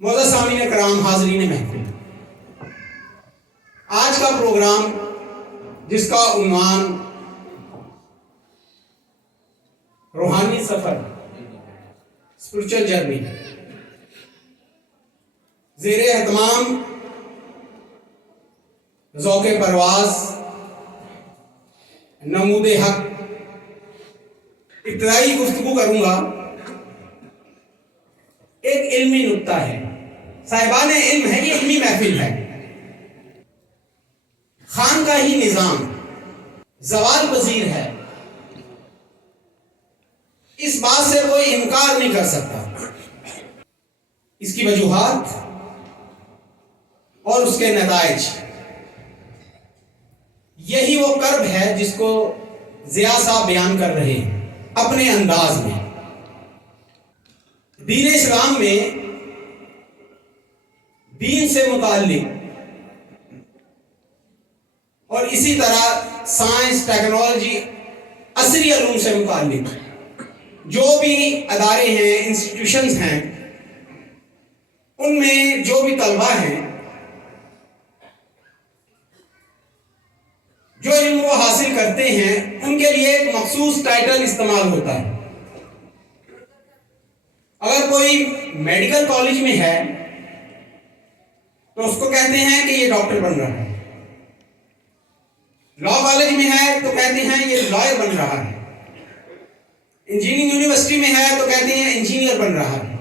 मोअज़्ज़ज़ सामीन कराम, हाज़रीन महफ़िल, आज का प्रोग्राम जिसका उन्वान रूहानी सफर, स्पिरिचुअल जर्नी, ज़ेरे एहतमाम ज़ौक़े परवाज़, नमूदे हक, इब्तिदाई गुफ्तगू करूँगा। एक इल्मी नुक्ता है, साहिबाने इल्म है, ये इल्मी महफिल है। खानकाही निज़ाम ज़वाल पज़ीर है, इस बात से कोई इनकार नहीं कर सकता। इसकी वजूहात और उसके नताइज, यही वो कर्ब है जिसको ज़िया साहब बयान कर रहे हैं अपने अंदाज में। दीन इस्लाम में दीन से मुताल्लिक और इसी तरह साइंस, टेक्नोलॉजी, असरी अलूम से मुताल्लिक जो भी अदारे हैं, इंस्टीट्यूशंस हैं, उनमें जो भी तलबा हैं, जो इल्म वो हासिल करते हैं, उनके लिए एक मखसूस टाइटल इस्तेमाल होता है। अगर कोई मेडिकल कॉलेज में है तो उसको कहते हैं कि ये डॉक्टर बन रहा है, लॉ कॉलेज में है तो कहते हैं ये लॉयर बन रहा है, इंजीनियरिंग यूनिवर्सिटी में है तो कहते हैं इंजीनियर बन रहा है,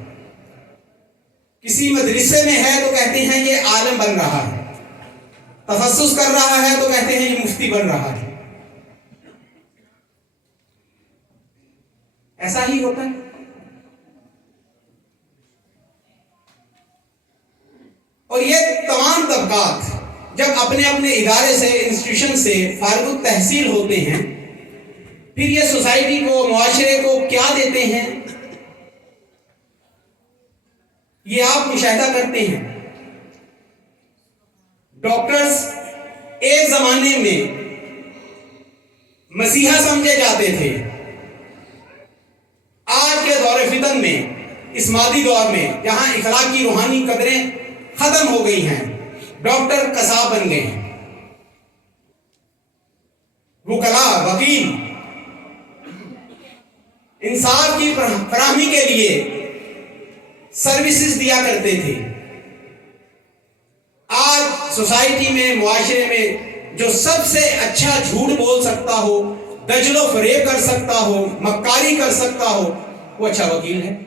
किसी मदरसे में है तो कहते हैं ये आलिम बन रहा है, तखस्सुस कर रहा है तो कहते हैं ये मुफ्ती बन रहा है। ऐसा ही होता है। और ये तमाम तबकात जब अपने अपने इदारे से, इंस्टीट्यूशन से फारिग तहसील होते हैं, फिर ये सोसाइटी को, मुआशरे को क्या देते हैं, ये आप मुशाहिदा करते हैं। डॉक्टर्स एक जमाने में मसीहा समझे जाते थे, आज के दौर फितन में, इस मादी दौर में जहां इखलाकी रूहानी कदरें खत्म हो गई हैं, डॉक्टर कसाब बन गए हैं, वुकला, वकील इंसाफ की फराहमी के लिए सर्विसेज दिया करते थे। आज सोसाइटी में, मुआशरे में जो सबसे अच्छा झूठ बोल सकता हो, दजलो फरेब कर सकता हो, मक्कारी कर सकता हो, वो अच्छा वकील है।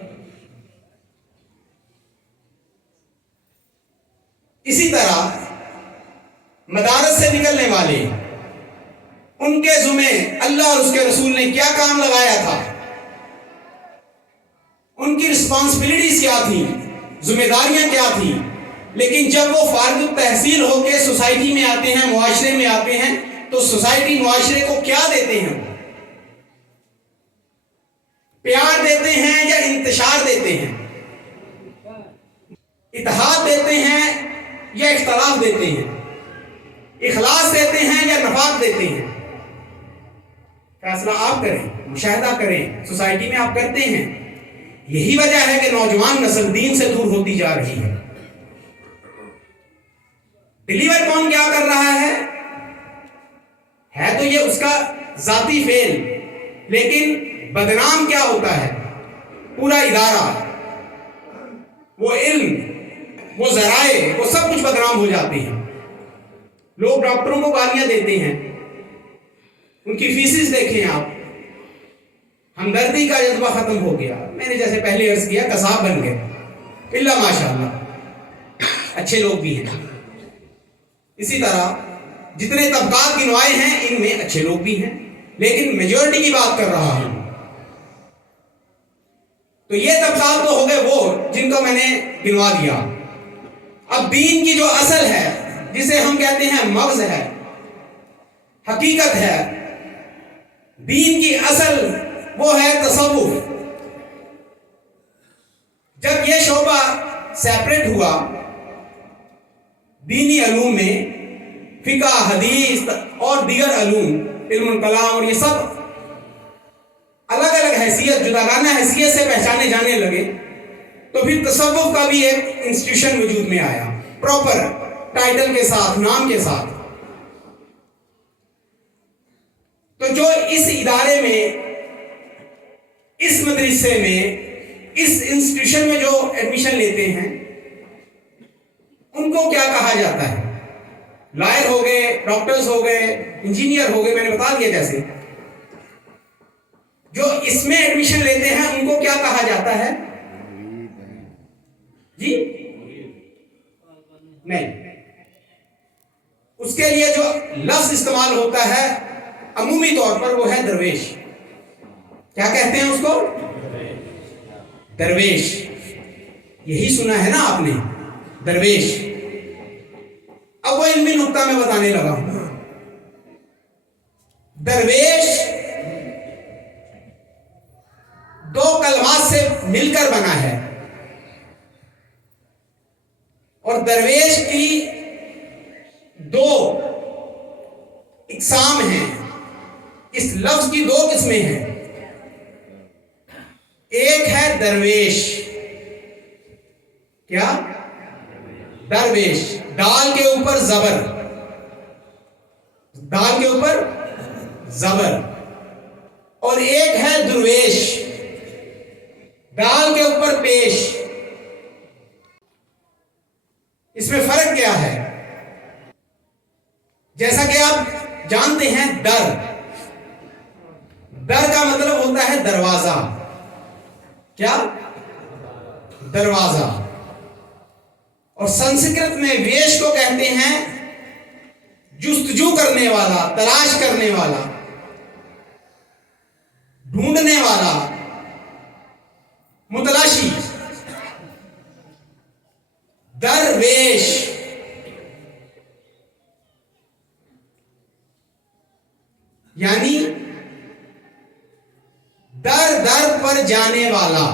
इसी तरह मदारस से निकलने वाले, उनके जुमे अल्लाह और उसके रसूल ने क्या काम लगाया था, उनकी रिस्पॉन्सिबिलिटीज क्या थी, जिम्मेदारियां क्या थी, लेकिन जब वो फारिग तहसील होकर सोसाइटी में आते हैं, मुआशरे में आते हैं, तो सोसाइटी मुआशरे को क्या देते हैं? प्यार देते हैं या इंतशार देते हैं? इत्तेहाद देते हैं या इख्तलाफ देते हैं? इखलास देते हैं या नफाक देते हैं? फैसला आप करें, मुशाहिदा करें, सोसाइटी में आप करते हैं। यही वजह है कि नौजवान नस्ल दीन से दूर होती जा रही है। डिलीवर कौन क्या कर रहा है तो ये उसका जाती फेल, लेकिन बदनाम क्या होता है? पूरा इदारा, वो इल्म, वो जराए, वो सब कुछ बदनाम हो जाते हैं। लोग डॉक्टरों को गालियां देते हैं, उनकी फीसिस देखें आप, हमदर्दी का जज्बा खत्म हो गया। मैंने जैसे पहले अर्ज किया, कसाब बन गए। इल्ला माशाअल्लाह अच्छे लोग भी हैं। इसी तरह जितने तबकात गिनवाए हैं, इनमें अच्छे लोग भी हैं, लेकिन मेजॉरिटी की बात कर रहा हूं। तो ये तबकात तो हो गए वो जिनको मैंने गिनवा दिया। अब दीन की जो असल है, जिसे हम कहते हैं मग़ज़ है, हकीकत है, दीन की असल वो है तसव्वुफ। जब ये शोबा सेपरेट हुआ दीनी अलूम में, फिक़्ह, हदीस और दीगर अलूम, इल्मुल कलाम, और ये सब अलग अलग हैसियत, जुदागाना हैसियत से पहचाने जाने लगे, तो फिर तसव्वुफ का भी एक इंस्टीट्यूशन वजूद में आया, प्रॉपर टाइटल के साथ, नाम के साथ। तो जो इस इदारे में, इस मदरसे में, इस इंस्टीट्यूशन में जो एडमिशन लेते हैं, उनको क्या कहा जाता है? लॉयर हो गए, डॉक्टर्स हो गए, इंजीनियर हो गए, मैंने बता दिया। जैसे जो इसमें एडमिशन लेते हैं उनको क्या कहा जाता है जी? नहीं, उसके लिए जो लफ्ज इस्तेमाल होता है अमूमी तौर पर वो है दरवेश। क्या कहते हैं उसको? दरवेश। यही सुना है ना आपने, दरवेश। अब वो इल्मी नुक्ता में बताने लगा हूं। दरवेश दो कलमात से मिलकर बना है, और दरवेश की दो इकसाम हैं। इस लफ्ज की दो किस्में हैं। एक है दरवेश। क्या? दरवेश, दाल के ऊपर जबर, दाल के ऊपर जबर। और एक है दुर्वेश, दाल के ऊपर पेश। इसमें फर्क क्या है? जैसा कि आप जानते हैं, दर, दर का मतलब होता है दरवाजा। क्या? दरवाजा। और संस्कृत में वेश को कहते हैं जुस्तजू करने वाला, तलाश करने वाला, ढूंढने वाला, मुतलाशी। दरवेश यानी दर दर पर जाने वाला,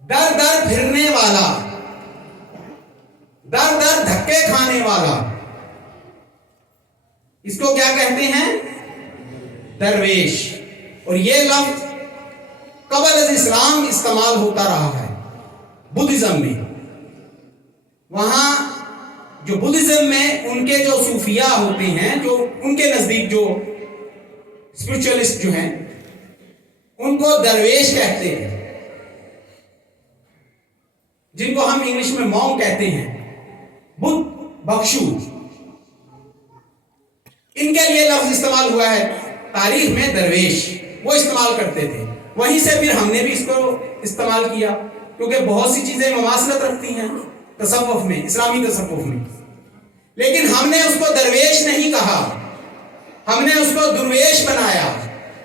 दर दर फिरने वाला, दर दर धक्के खाने वाला। इसको क्या कहते हैं? दरवेश। और यह लफ्ज कबल इस्लाम इस्तेमाल होता रहा है बुद्धिज्म में। वहां जो बुद्धिज्म में उनके जो सूफिया होते हैं, जो उनके नजदीक जो स्पिरिचुअलिस्ट जो हैं, उनको दरवेश कहते हैं, जिनको हम इंग्लिश में मॉन्क कहते हैं, बुद्ध बख्शू। इनके लिए लफ्ज इस्तेमाल हुआ है तारीख में दरवेश, वो इस्तेमाल करते थे। वहीं से फिर हमने भी इसको इस्तेमाल किया, क्योंकि बहुत सी चीजें ममासलत रखती हैं तसव्वुफ में, इस्लामी तसव्वुफ में। लेकिन हमने उसको दरवेश नहीं कहा, हमने उसको दुर्वेश बनाया।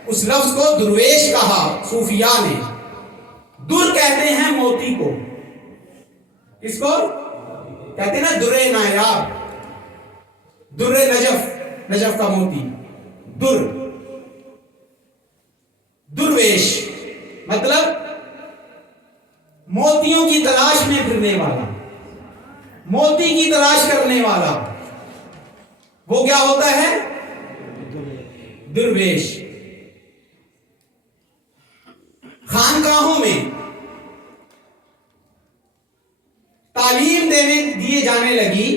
उस लफ्ज को दुर्वेश कहा सूफिया ने। दुर कहते हैं मोती को, इसको कहते हैं ना दुर्रे नायाब, दुर्रे नजफ, नजफ का मोती, दुर। दुर्वेश मतलब मोतियों की तलाश में फिरने वाला, मोती की तलाश करने वाला, वो क्या होता है? दुर्वेश। खानकाहों में तालीम दिए जाने लगी,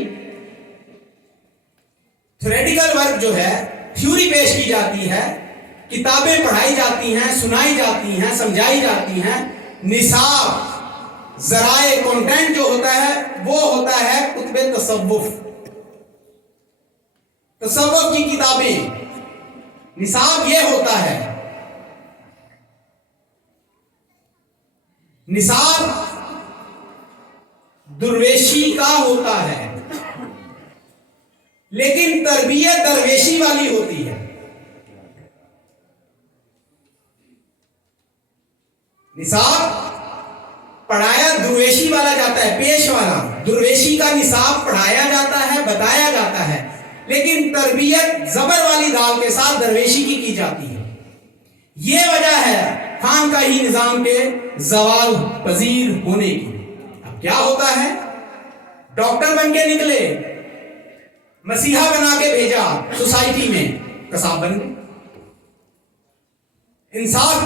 थ्योरेटिकल वर्क जो है, थ्योरी पेश की जाती है, किताबें पढ़ाई जाती हैं, सुनाई जाती हैं, समझाई जाती हैं। निसाब, जराए, कंटेंट जो होता है वो होता है कुतुब तसव्वुफ, तसव्वुफ की किताबें। निसाब ये होता है। निसाब दुर्वेशी का होता है, लेकिन तरबियत दरवेशी वाली होती है। निसाब पढ़ाया दुर्वेशी वाला जाता है, पेश वाला। दुर्वेशी का निसाब पढ़ाया जाता है, बताया जाता है, लेकिन तरबियत जबर वाली दाल के साथ दरवेशी की जाती है। यह वजह है खानकाही निजाम के जवाल पजीर होने की। अब क्या होता है? डॉक्टर बन के निकले, मसीहा बना के भेजा सोसाइटी में, कसाब बन गए। इंसाफ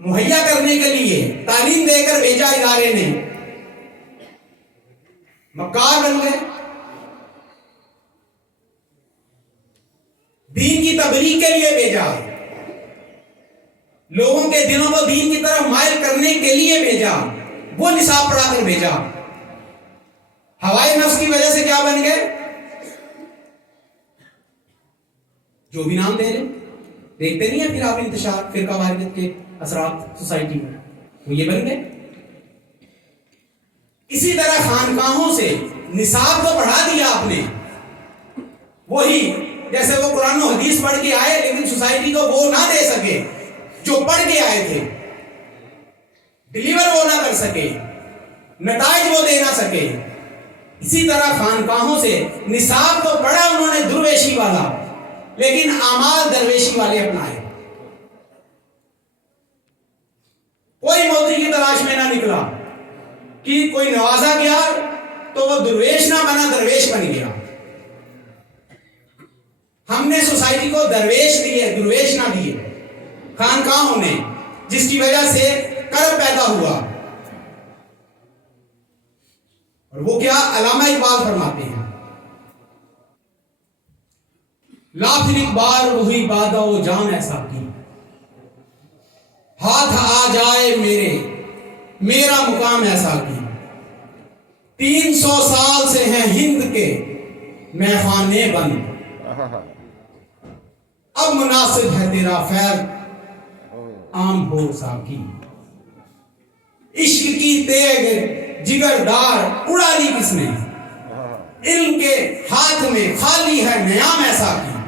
मुहैया करने के लिए, तालीम देकर भेजा इदारे ने, मक्कार बन गए। दीन की तबलीग के लिए भेजा, लोगों के दिलों को दीन की तरफ माइल करने के लिए भेजा, वो निसाब पढ़ाकर भेजा। हवाई नफ्स की वजह से क्या बन गए? जो भी नाम दे रहे, देखते नहीं है फिर आप इंतशार फिरका वाहियत के असरात सोसाइटी में, वो ये बन गए। इसी तरह खानकाहों से निसाब तो बढ़ा दिया आपने, वही जैसे वो कुरान और हदीस पढ़ के आए लेकिन सोसाइटी को वो ना दे सके जो पढ़ के आए थे, डिलीवर वो ना कर सके, नताइज वो दे ना सके। इसी तरह खानकाहों से निसाब तो पढ़ा उन्होंने दुर्वेशी वाला, लेकिन आमाल दरवेशी वाले अपनाए। कोई मोती की तलाश में ना निकला कि कोई नवाजा गया तो वो दुर्वेश ना बना, दरवेश बन गया। हमने सोसाइटी को दरवेश दिए, दुर्वेश ना दिए खानकाहों ने, जिसकी वजह से कर्ब पैदा हुआ। और वो क्या अल्लामा इकबाल फरमाते हैं, लाफिर इकबाल वही बादा वो जान ऐसा की, हाथ आ जाए मेरा मुकाम ऐसा की। 300 साल से हैं हिंद के मैखाने बंद, अब मुनासिब है तेरा फैल आम हो साकी। इश्क की तेग जिगरदार उड़ा ली किसने, इल्म के हाथ में खाली है नयाम ऐसा की।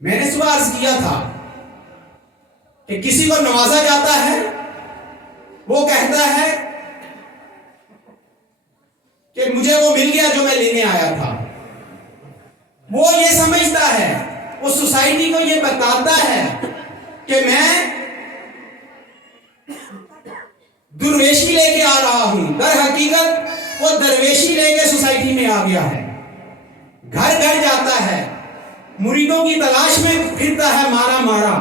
मैंने सुबह अर्ज किया था कि किसी को नवाजा जाता है, वो कहता है कि मुझे वो मिल गया जो मैं लेने आया था। वो ये समझता है, वो सोसाइटी को ये बताता है कि मैं दुर्वेशी लेके आ रहा हूं, दर हकीकत वो दरवेशी लेके सोसाइटी में आ गया है। घर घर जाता है, मुरीदों की तलाश में फिरता है मारा मारा,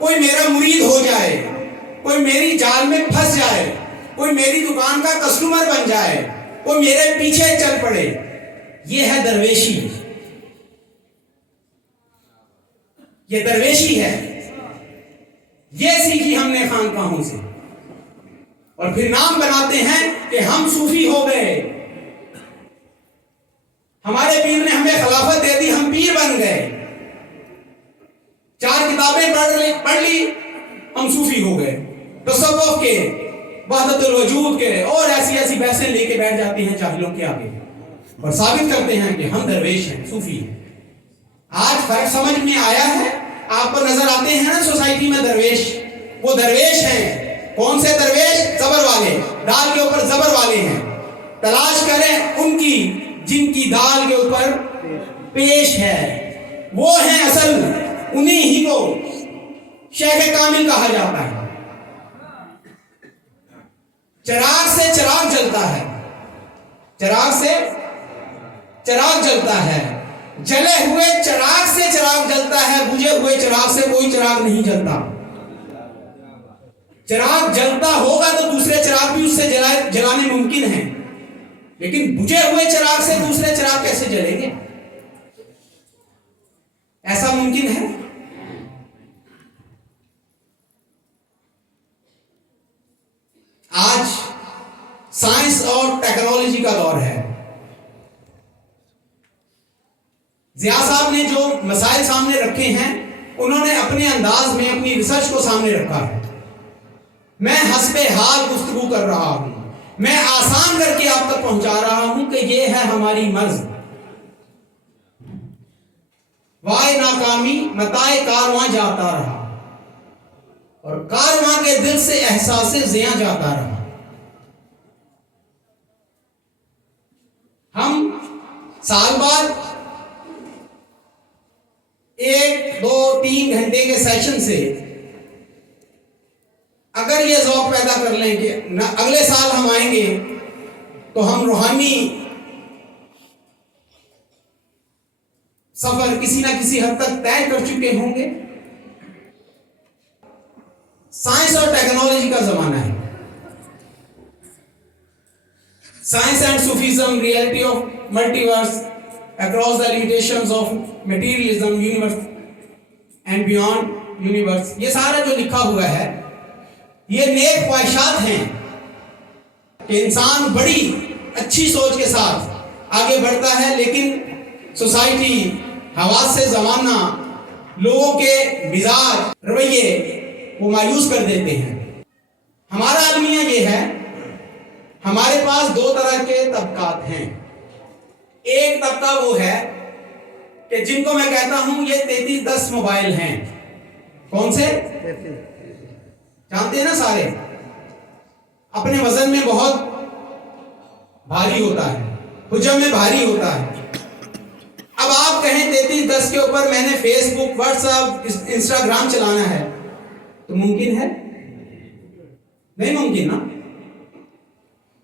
कोई मेरा मुरीद हो जाए, कोई मेरी जाल में फंस जाए, कोई मेरी दुकान का कस्टमर बन जाए, कोई मेरे पीछे चल पड़े। ये है दरवेशी, ये दरवेशी है। ये सीखी हमने खानकाहों से, और फिर नाम बनाते हैं कि हम सूफी हो गए, हमारे पीर ने हमें खिलाफत दे दी, हम पीर बन गए। 4 किताबें पढ़ ली, हम सूफी हो गए। तसव्वुफ के, वहदतुल वजूद के और ऐसी ऐसी बहसें लेके बैठ जाते हैं जाहिलों के आगे और साबित करते हैं कि हम दरवेश हैं, सूफी हैं। आज फर्क समझ में आया है? आपको नजर आते हैं ना सोसाइटी में दरवेश, वो दरवेश हैं। कौन से दरवेश? जबर वाले, दाल के ऊपर जबर वाले हैं। तलाश करें उनकी जिनकी दाल के ऊपर पेश है, वो हैं असल, उन्हीं ही को शेख कामिल कहा जाता है। चिराग से चिराग जलता है, चिराग से चिराग जलता है, जले हुए चिराग से चिराग जलता है, बुझे हुए चिराग से कोई चिराग नहीं जलता। चिराग जलता होगा तो दूसरे चिराग भी उससे जलाने मुमकिन है, लेकिन बुझे हुए चिराग से दूसरे चिराग कैसे जलेंगे? ऐसा मुमकिन है? आज साइंस और टेक्नोलॉजी का दौर है। जिया साहब ने जो मसाइल सामने रखे हैं, उन्होंने अपने अंदाज में अपनी रिसर्च को सामने रखा है। मैं हस्बे हाल गुफ्तगू कर रहा हूं, मैं आसान करके आप तक पहुंचा रहा हूं कि ये है हमारी मर्ज। वाय नाकामी मताए कारवां जाता रहा, और कारवां के दिल से एहसास जिया जाता रहा। हम साल बाद 1, 2, 3 घंटे के सेशन से अगर ये ज़ौक़ पैदा कर लें कि अगले साल हम आएंगे तो हम रूहानी सफर किसी ना किसी हद तक तय कर चुके होंगे, साइंस और टेक्नोलॉजी का जमाना है। Science and Sufism, reality of multiverse across the limitations of materialism, universe and beyond universe, ये सारा जो लिखा हुआ है ये नेक ख्वाहिशात हैं कि इंसान बड़ी अच्छी सोच के साथ आगे बढ़ता है, लेकिन सोसाइटी, हवास से जमाना, लोगों के मिजाज, रवैये वो मायूस कर देते हैं। हमारा अलमिया ये है, हमारे पास दो तरह के तबकात हैं। एक तबका वो है कि जिनको मैं कहता हूं ये 3310 मोबाइल हैं। कौन से? जानते हैं ना सारे, अपने वजन में बहुत भारी होता है, हुजम में भारी होता है। अब आप कहें 3310 के ऊपर मैंने फेसबुक, व्हाट्सएप, इंस्टाग्राम चलाना है, तो मुमकिन है? नहीं मुमकिन ना।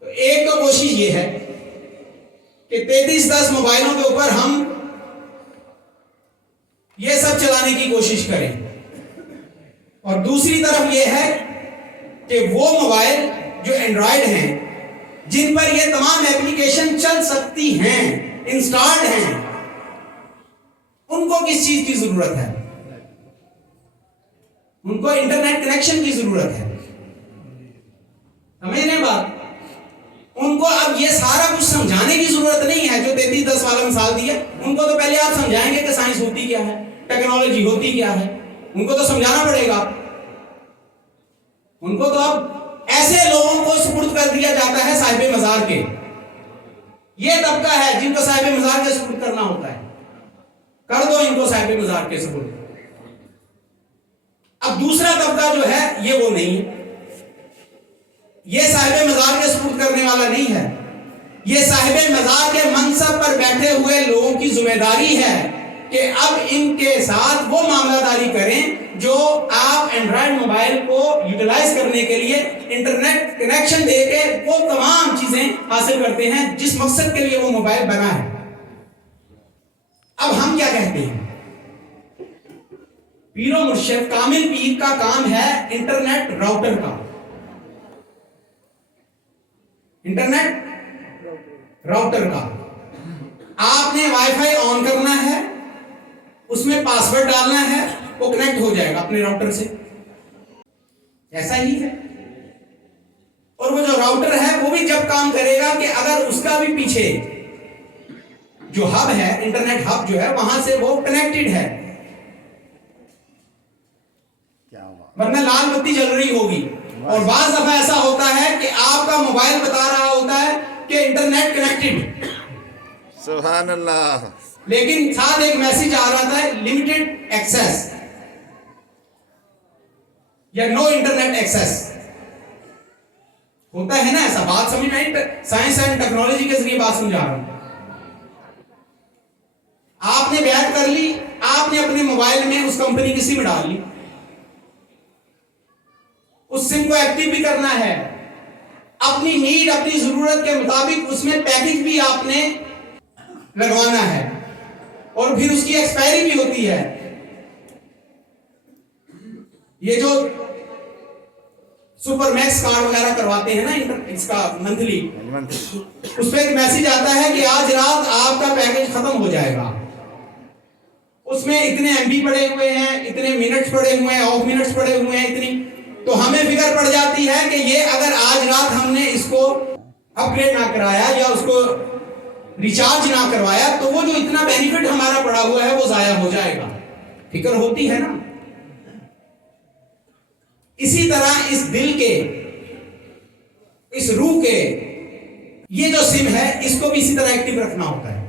तो एक तो कोशिश ये है कि 3310 मोबाइलों के ऊपर हम ये सब चलाने की कोशिश करें, और दूसरी तरफ ये है कि वो मोबाइल जो एंड्रॉयड हैं, जिन पर ये तमाम एप्लीकेशन चल सकती हैं, इंस्टॉल्ड हैं, उनको किस चीज की जरूरत है? उनको इंटरनेट कनेक्शन की जरूरत है। समझ रहे बात? उनको अब ये सारा कुछ समझाने की जरूरत नहीं है। जो 3310 वाला मिसाल दी है, उनको तो पहले आप समझाएंगे कि साइंस होती क्या है, टेक्नोलॉजी होती क्या है, उनको तो समझाना पड़ेगा। उनको तो अब ऐसे लोगों को सुपुर्द कर दिया जाता है साहिब मजार के। ये तबका है जिनको साहिब मजार के सुपुर्द करना होता है। कर दो इनको साहिब मजार के सुपुर्द। अब दूसरा तबका जो है ये वो नहीं है, ये साहिब मजार के सुपुर्द करने वाला नहीं है। ये साहिब मजार के मनसब पर बैठे हुए लोगों की जिम्मेदारी है कि अब इनके साथ वो मामलादारी करें जो आप एंड्रॉयड मोबाइल को यूटिलाइज करने के लिए इंटरनेट कनेक्शन देके वो तमाम चीजें हासिल करते हैं जिस मकसद के लिए वो मोबाइल बना है। अब हम क्या कहते हैं? पीरो मुर्शिद कामिल पीर का काम है इंटरनेट राउटर का। इंटरनेट राउटर का आपने वाईफाई ऑन करना है, उसमें पासवर्ड डालना है, वो कनेक्ट हो जाएगा अपने राउटर से। ऐसा ही है। और वो जो राउटर है वो भी जब काम करेगा कि अगर उसका भी पीछे जो हब है, इंटरनेट हब जो है, वहां से वो कनेक्टेड है, वरना लाल बत्ती जल रही होगी। और बाज़ दफा ऐसा होता है कि आपका मोबाइल बता रहा होता है कि इंटरनेट कनेक्टेड, सुभान अल्लाह, लेकिन साथ एक मैसेज आ रहा था लिमिटेड एक्सेस या नो इंटरनेट एक्सेस। होता है ना ऐसा। बात समझ में आई? साइंस एंड टेक्नोलॉजी के जरिए बात समझा रहा हूं। आपने बैठ कर ली, आपने अपने मोबाइल में उस कंपनी की सिम डाल ली, उस सिम को एक्टिव भी करना है, अपनी नीड, अपनी जरूरत के मुताबिक उसमें पैकेज भी आपने लगवाना है, और फिर उसकी एक्सपायरी भी होती है। ये जो सुपर मैक्स कार्ड वगैरह करवाते हैं ना, इसका मंथली, उस पर एक मैसेज आता है कि आज रात आपका पैकेज खत्म हो जाएगा। उसमें इतने एमबी पड़े हुए हैं, इतने मिनट्स पड़े हुए हैं, ऑफ मिनट्स पड़े हुए हैं, इतनी, तो हमें फिक्र पड़ जाती है कि ये अगर आज रात हमने इसको अपग्रेड ना कराया या उसको रिचार्ज ना करवाया तो वो जो इतना बेनिफिट हमारा पड़ा हुआ है वो जाया हो जाएगा। फिक्र होती है ना। इसी तरह इस दिल के, इस रूह के, ये जो सिम है इसको भी इसी तरह एक्टिव रखना होता है।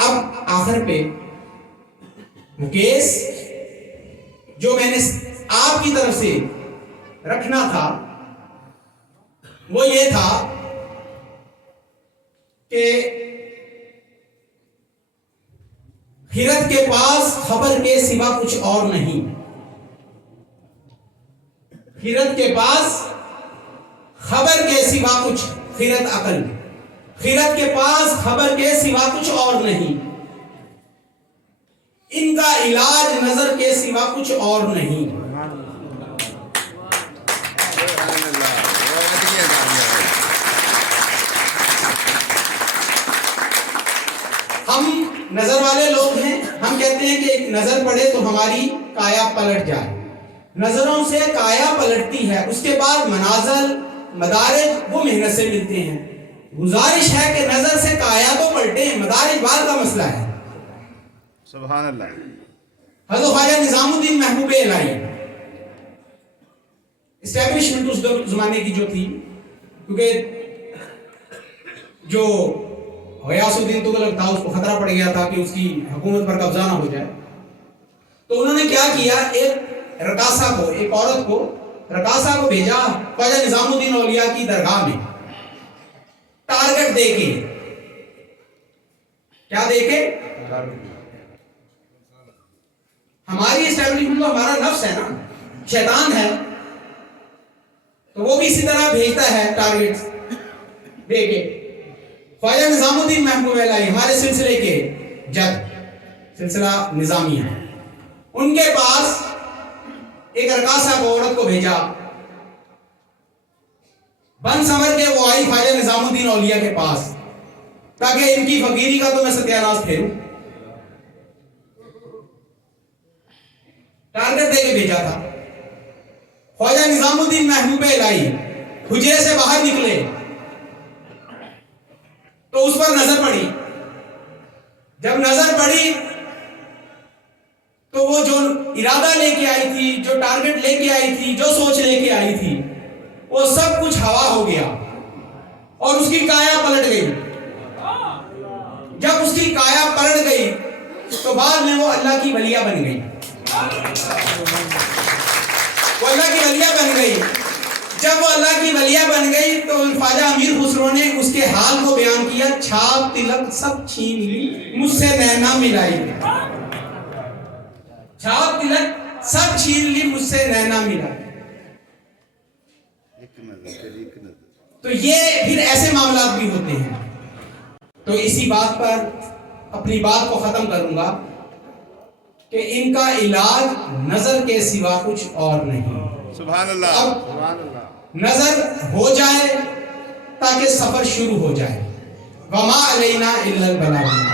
अब आखिर पे मुकेश, जो मैंने आपकी तरफ से रखना था वो ये था कि खिरत के पास खबर के सिवा कुछ और नहीं। खिरत के पास खबर के सिवा कुछ, खिरत अकल, खिरत के पास खबर के सिवा कुछ और नहीं। इनका इलाज नजर के सिवा कुछ और नहीं। पलट जाए, नजरों से काया पलटती है, उसके बाद मनाजल मदारिज वो मेहनत से मिलते हैं। गुजारिश है कि नजर से काया तो पलटे, मदारिज बाद का मसला है। सुभान अल्लाह। हज़रत ख्वाजा निजामुद्दीन महबूब इलाही एस्टैब्लिशमेंट उस जमाने की जो थी, क्योंकि जो गयासुद्दीन तुगलक था उसको खतरा पड़ गया था कि उसकी हुकूमत पर कब्जा ना हो जाए, तो उन्होंने क्या किया, एक रकासा को, एक औरत को, रकासा को भेजा ख्वाजा निजामुद्दीन औलिया की दरगाह में, टारगेट देके। क्या देके? हमारी एस्टैब्लिशमेंट तो हमारा नफ्स है ना, शैतान है, तो वो भी इसी तरह भेजता है टारगेट देके। ख्वाजा निजामुद्दीन महबूब इलाही हमारे सिलसिले के जद, सिलसिला निजामिया, उनके पास एक रकासा को, औरत को भेजा, बन समझ के वो आई ख्वाजा निजामुद्दीन औलिया के पास, ताकि इनकी फकीरी का तो मैं सत्यानाश फेरूं। टारगेट देके भेजा था। ख्वाजा निजामुद्दीन महबूब इलाही हुजरे से बाहर निकले तो उस पर नजर पड़ी। जब नजर पड़ी तो वो जो इरादा लेके आई थी, जो टारगेट लेके आई थी, जो सोच लेके आई थी, वो सब कुछ हवा हो गया और उसकी काया पलट गई। जब उसकी काया पलट गई तो बाद में वो अल्लाह की वलिया बन गई। वो अल्लाह की वलिया बन गई। जब वो अल्लाह की वलिया बन गई तो ख्वाजा अमीर खुसरो ने उसके हाल को बयान किया, छाप तिलक सब छीन ली, मुझसे नैना मिलाई। छाप तिलक सब छीन ली, मुझसे नैना मिलाई। तो ये फिर ऐसे मामला भी होते हैं। तो इसी बात पर अपनी बात को खत्म करूंगा कि इनका इलाज नजर के सिवा कुछ और नहीं। सुभान अल्लाह। अब नजर हो जाए ताकि सफर शुरू हो जाए। वमा अलैना इल्लल बलाग।